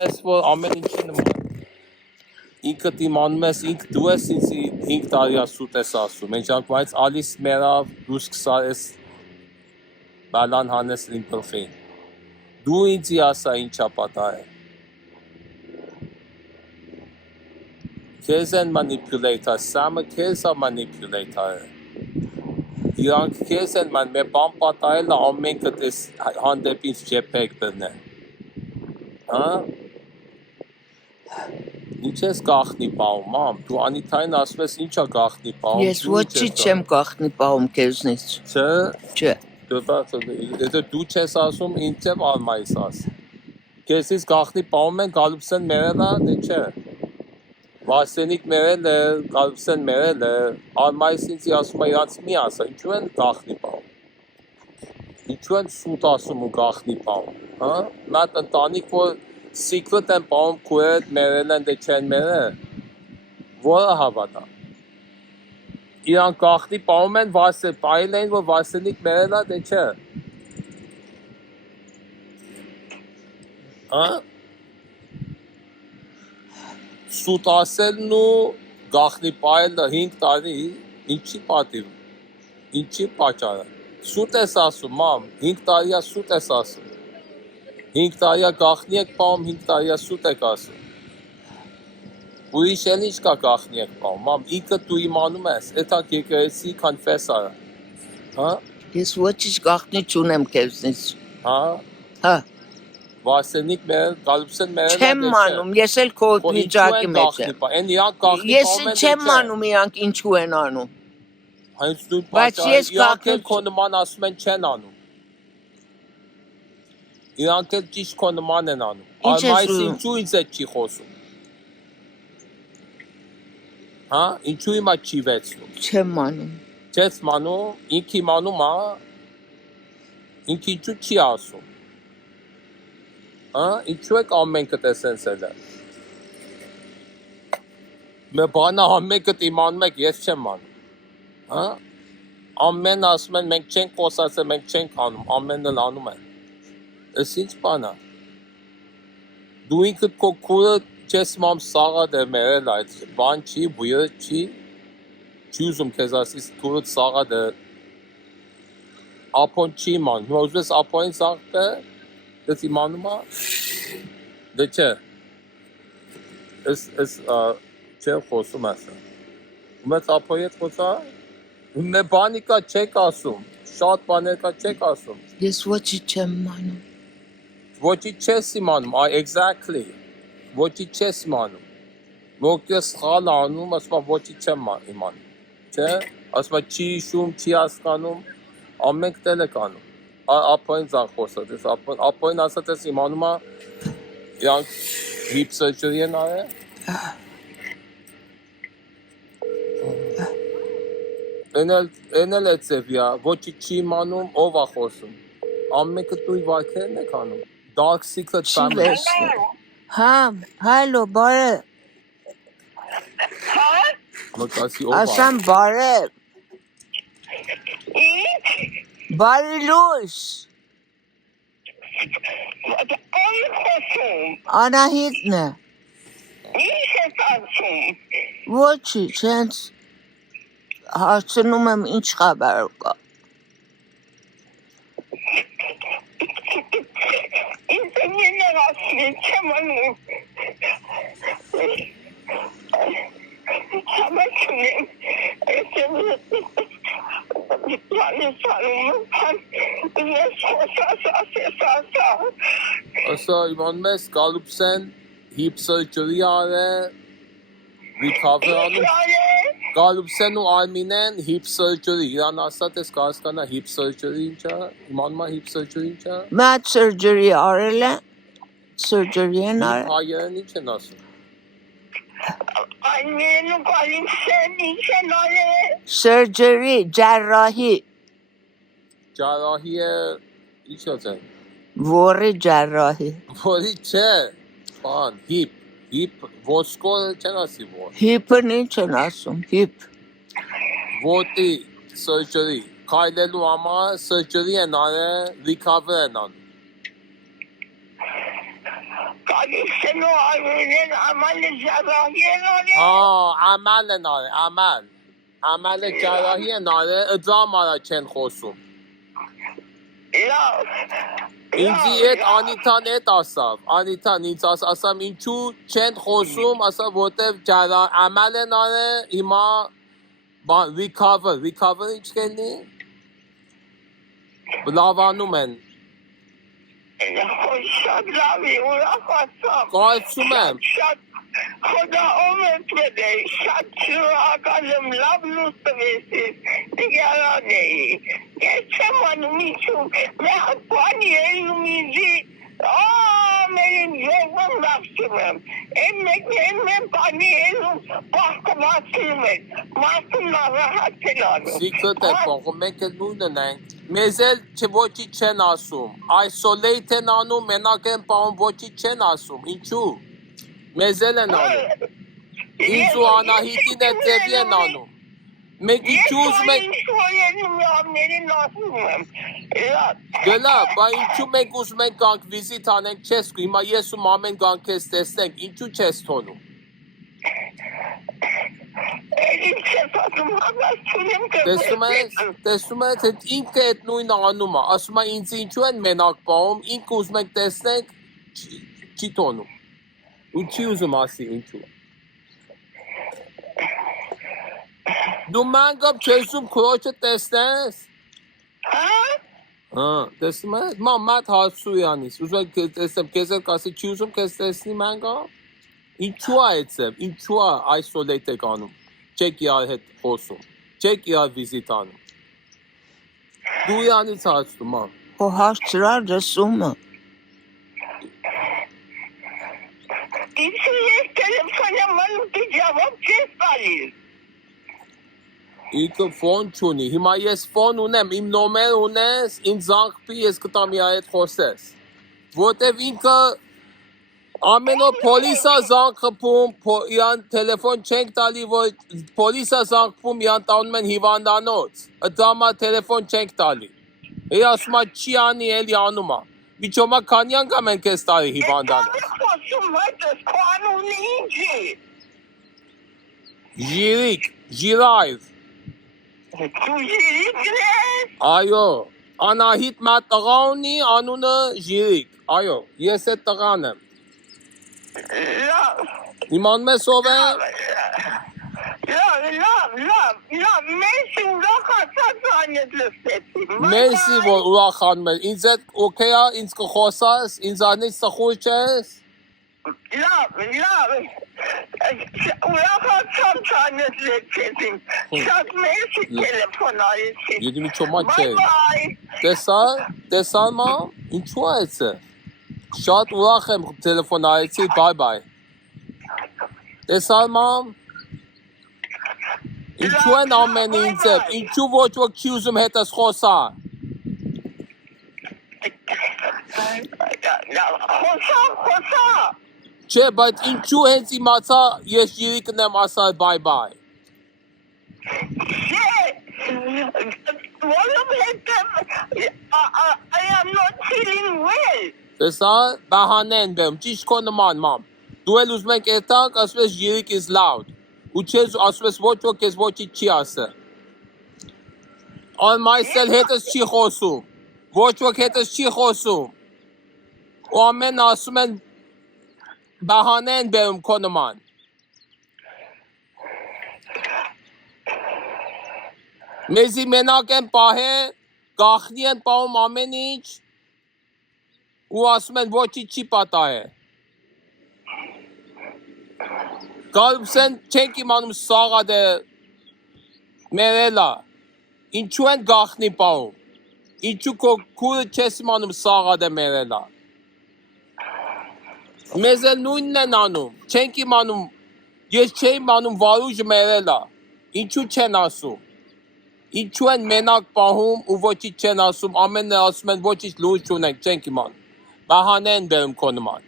Ես որ ամեն ինչի նման ինքը դիմանում ես, ինք դու ես ինձ 5 տարի ասուտ ես ասում, ենջանք բայց ալիս մերավ դուս կսարես բալան հանես իմ գլխին, դու ինձի ասա ինչա պատահել, քեզ են մանիպյուլեյթա, Սամը քեզ է մանիպյուլեյթա է, իրանք քեզ են մեր բան պատահել է ամենքդ ես հանդեպ ինձ ջեպեք բրնեն, հա? Ինչ ես գախնի պահում, մամ, դու Անիթային ասում ես ինչա գախնի պահում, Ես ոչի չեմ գախնի պահում քեզնից։ Չէ։ Չէ։ Եթե դու չես ասում, ինձ եմ Արմայիս ասում։ Քեզից գախնի պահում են Գալուպսեն մերել է, դե չէ։ Վասենիկ մերել է, Գալուպսեն մերել է, Արմայիս ինձ ասում է իրանց մի ասա, ինչու են գախնի պահում։ Ինչու են սուտ ասում ու գախնի պահում, հա? Մատ ընտանիք որ secret են պահում քույրդ մերել են դե չեն մերել, որը հավատա։ Իրանք գախնի պահում են պահել էին, որ Վասենիկ մերել է, դե չէ։ Հա? Սուտ ասելն ու գախնի պահելը 5 տարի, ինչի պատիվ, ինչի պատճառը։ Սուտ ես ասում, մամ, 5 տարիա սուտ ես ասում։ 5 տարիա գախնի եք պահում, 5 տարիա սուտ եք ասում։ Ուրիշ էլ ինչ կա գախնի եք պահում, մամ, ինքը դու իմանում ես, էթակ եկեղեցի կոնֆեսարը, հա? Ես ոչի գախնի չունեմ քեզնից։ Հա? Հա։ Վասենիկ մերել, Գալուպսեն մերել Չեմ մանում, ես էլ քո վիճակի մեջ եմ։ Են իրանք գախնի Ես պահում են, չեմ մանում իրանք ինչու են անում։ Հենց դու Բայց ես իրանք գախնի էլ քո նման ասում են չեն անում։ Իրանք էլ ճիշտ քո նման են անում։ Ինչ ես Արմայիս ուզում։ ինչու ինձ հետ չի խոսում։ Հա, ինչու հիմա չի վեցնում։ Չեմ մանում։ Չես մանում, ինք իմանում է, ինք ինչու չի ասում։ Հա, ինչու եք ամենքդ է սենց էլ է։ Մեր բանը ամենքդ իմանում եք, ես չեմ մանում։ Հա, ամեն ասում են, մենք չենք խոսացել, մենք չենք անում, ամենն էլ անում են։ Ես ինչ բան է։ Դու ինքդ քո քուրը չես մամ սաղատ է մերել այդ բան չի, բույրը չի, չի ուզում քեզ ասիս քուրդ սաղատ է, ապոն չի իմանում, հիմա ուզում ես ապոնին սաղտ է, դες իմանում է, դե չէ, ես չէ խոսում ասա, ում ես ապոյի հետ խոսա, մեր բանի կա չեք ասում, շատ բաներ կա չեք ասում, Ես ոչի չեմ մանում։ ոչի չես իմանում, exactly, ոչի չես իմանում, ոք ես սխալ անում, ասում է ոչի չեմ իմանում, չէ, ասում է չի իշում, չի հասկանում, ամենք տել եք անում, ապոյին ձախ խոսած ես, ապոյին ասած ես իմանում է, իրանք hip surgery են արել, Են էլ է ծևյա, ոչի չի իմանում, ով է խոսում, ամենքը դու վարկերն եք անում, Dark Secret Family։ Հա, հալո, բարև։ Մկասի ով է։ Ասամ բարև։ Բարի լույս։ Անահիտն է։ Ոչի, չենց հարցնում եմ ինչ խաբար կա։ Ասա իմանում ես Գալուպսեն hip surgery արել, recover անում, Գալուպսեն ու Արմինեն hip surgery, իրան ասած ես կհասկանա hip surgery ինչա, իմանում է hip surgery ինչա, Մատ surgery արել է, surgery են արել։ հայերեն ինչ են ասում, Արմինեն ու Գալուպսեն ինչ են արել։ Surgery, ջարրահի, ջարահի է, ինչ ոցեն, որի ջարրահի։ որի չէ, բան, hip, ոսկորը չեն ասի որ, Հիպն ինչ են ասում, հիպ։ ոտի surgery, քայլելու համար surgery են արել, recover են անում, Kalipsen o arıyorum amanı jarahyen oraya. عمل ناره عمل جراحی ناره ادام آره چند خوصوم Ya. اینجی ایت آنیتان ایت آساب آنیتان ایت آساب اینچو چند خوصوم اصاب وطف عمل ناره ایما ریکاور ایچ کنی بلاوانو من Hoşçak lavi uğraşsam. قاسومم Şat. Hoda omet bede. Şat çırakalım lablu sevesiz. Digara neyi. Geçemanı miçu. Ve hakvani elimizi. Benim yolum rastımım. Emmek bani elim. Başka bastırmız. Bastırma rahat elanım. سیکرت پاکو مکل نوننن مزل چه بوچی چه ناسوم آیسولیت نانو مناکن پاون بوچی چه ناسوم اینچو مزل نانو اینچو آناهیتی نتویه نانو مگی چوز مگ گلا با اینچو مگوز من گانک ویزی تانن چسکو ایما یسو مامن گانک استستنگ اینچو چستونو Tessumet het inke et nui na anuma. Asuma inzi inchuen menak baum, inke uzmek destek chitonu. Unchi uzumasi inchu. Du mangam chesum kroche testes? Tessumet? Ma mat hatsu yanis. Uzmek testem keser kasi chuzum kestesni manga? Inchua etsem, inchua isolate ganum. Check ya het hosum. Check ya visitanum. Du yanis hatsu ma. Ու հարցրար լսումը։ Ինչու ես տելեֆոնը դու ջավապ չես տալիս։ Իքը ֆոն չունի։ Հիմա ես ֆոն ունեմ, իմ նոմեր ունես, ինձ զանգվի, ես կտամ իա հետ խոսես։ Որտեվ ինքը ամեն օր պոլիսա զանգվում, իան տելեֆոն չենք տալի, որ պոլիսա զանգվում, իան տանում են հիվանդանոց։ Ըդամա տելեֆոն չենք տալի։ Է ասում է չի անի էլի անում է։ Միջոմա քանյան կա մենք ես տարի հիվանդանոց։ Խոսում հետս կանունի ինչի։ Ժիրիկ, ժիրայվ։ Դու ջիրիկն ես։ Այո, Անահիտ մա տղա ունի, անունը Ժիրիկ։ Այո, ես այդ տղան եմ։ Լավ։ Իմանում ես ով է։ Լավ, մենսի ուրախացած անյետ լսեցի։ Մենսի որ ուրախանում ես, ինձ հետ օքեյ է, ինձ կխոսաս, ինձ անից տխուր չես։ Լավ, ուրախացած անյետ լսեցի։ Շատ մենսի տելեֆոն արեցի։ Եդի միջոմա չէ։ Բայ։ Տեսար մա, ինչու է էցը։ Շատ ուրախ եմ տելեֆոն արեցի, բայ։ Տեսար մա, ինչու են ամեն ինձ է, ինչու ոչ ոք չի ուզում հետս խոսա։ Խոսա։ Չէ, բայց ինչու հենց իմացա ես Ժիրիկն եմ ասալ բայ։ I am not feeling well. Տեսար, բահանե են բերում, ճիշտ քո նման մամ։ Դու էլ ուզում եք էտակ, ասում ես Ժիրիկ is loud։ Ու չես ասում ես ոչ ոք ես ոչի չի ասը։ Անմայս էլ հետս չի խոսում։ Ոչ ոք հետս չի խոսում։ Ու ամեն ասում են բահանե են բերում քո նման։ Մեզի մենակ են պահե, գախնի են պահում ամեն ինչ, ու ասում են ոչի չի պատահե։ Գալուպսեն չենք իմանում սաղադ է մերելա, ինչու են գախնի պահում, ինչու քո քուրը չես իմանում սաղադ է մերելա։ Մեզ էլ նույնն են անում, չենք իմանում, ես չէ իմանում վարուժը մերելա, ինչու չեն ասում, ինչու են մենակ պահում ու ոչի չեն ասում, ամենն է ասում են ոչիչ լույս չունենք, չենք իմանում, բահանե են բերում քո նման։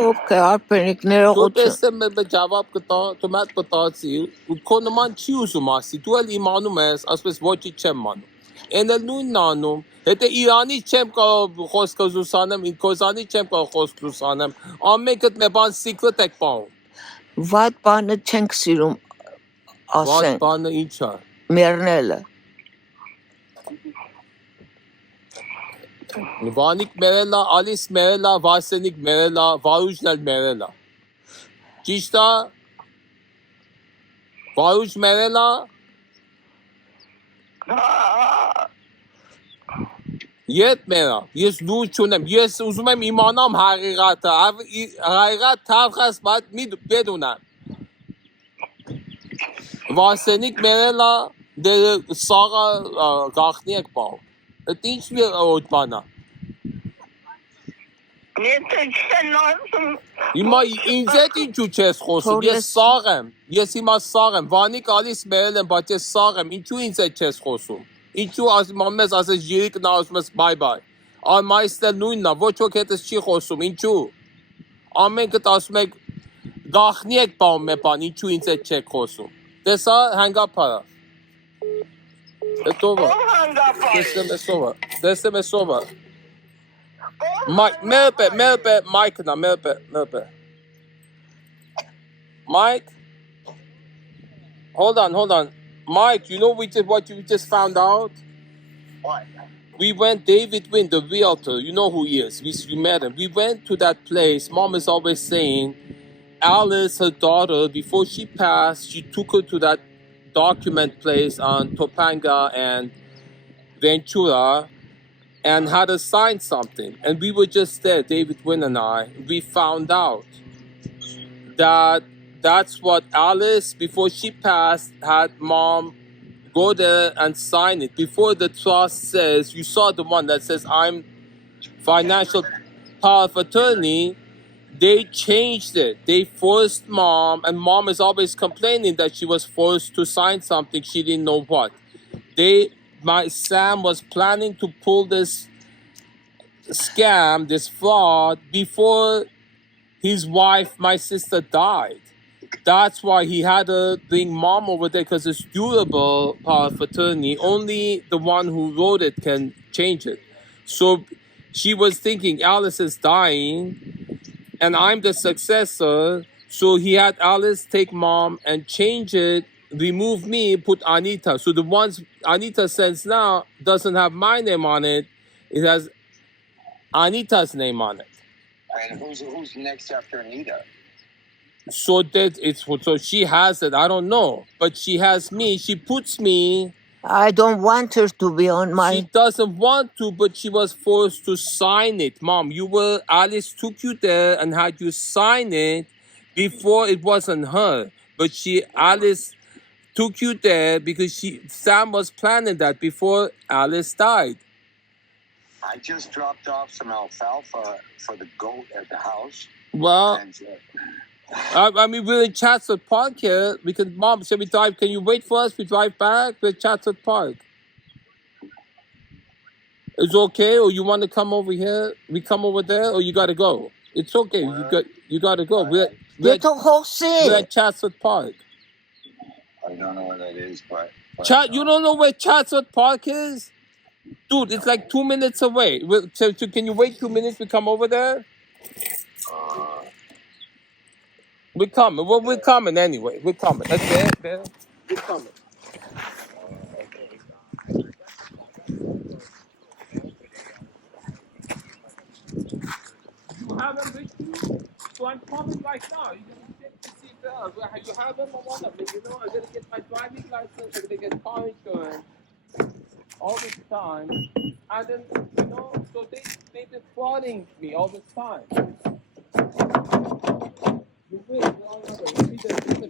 Okay, Arpenik nerogutsun. Protestem me cevap kıta, tümet kıtası. Konuman çi uzumasi. Tu el imanum es, aspes voci çem manu. Enel nun nanum. Hete İrani çem ka xoskazusanem, in kozani çem ka xoskazusanem. Amme kıt me ban secret ek paun. Vat bանը չենք սիրում Vat ասենք bana inça. մեռնելը։ Vanik merela, Alice merela, Varsenik merela, Varujnel merela. Çişta, Varuj merela, yet mera. Yes nur çunem. Yes uzumem imanam hakikata. Hakikat tavkas bat mi bedunam. Varsenik merela de saga gachniek bau. Et hiç bir bana. İma inzeti çuçes khosum. Yes sagem. Yes ima sagem. Vanik alis merelen bat yes sagem. İnçu inzet çes khosum. İnçu az mammes az jirik nausmes bye bye. Al maistel nuyna. Vo çok etes çi khosum. İnçu. Amen kıt asmek gachniek bau me pan. İnçu inzet çek khosum. Desa hanga para. Etova. Desem esova. Mike, melpe, Mike na, melpe. Mike, hold on. Mike, you know what you just found out? What? We went, David Wynn, the realtor, you know who he is. We met him. We went to that place. Mom is always saying, Alice, her daughter, before she passed, she took her to that document place on Topanga and Ventura and had her sign something. And we were just there, David Wynn and I. We found out that that's what Alice, before she passed, had Mom go there and sign it. Before the trust says, you saw the one that says, I'm financial power of attorney, they changed it. They forced Mom, and Mom is always complaining that she was forced to sign something she didn't know what. Sam was planning to pull this scam, this fraud, before his wife, my sister, died. That's why he had to bring Mom over there, because it's durable power of attorney. Only the one who wrote it can change it. So she was thinking Alice is dying and I'm the successor. So he had Alice take Mom and change it, remove me, put Anita. So the ones Anita sends now doesn't have my name on it. It has Anita's name on it. And who's next after Anita? So she has it. I don't know, but she has me. She puts me. I don't want her to be on She my doesn't want to, but she was forced to sign it. Mom, Alice took you there and had you sign it before it wasn't her. But Alice took you there because Sam was planning that before Alice died. I just dropped off some alfalfa for the goat at the house. Well, And, I mean, we're in Chatsworth Park here. Mom, shall we drive? Can you wait for us? We drive back. We're at Chatsworth Park. It's okay, or you want to come over here? We come over there, or you got to go? It's okay. You got to go. We're Դու խոսի։ at Chatsworth Park. I don't know where that is, but You don't know where Chatsworth Park is? Dude, it's like 2 minutes away. So can you wait 2 minutes? We come over there? We're coming. Well, we're coming anyway. We're coming. That's there. We're coming. You have them with you? So I'm coming right now. You can check to see if you have them or one of them. You know, I'm going to get my driving license. I'm going to get car insurance all this time. And then, you know, so they've been frauding me all this time. You wait. Let me just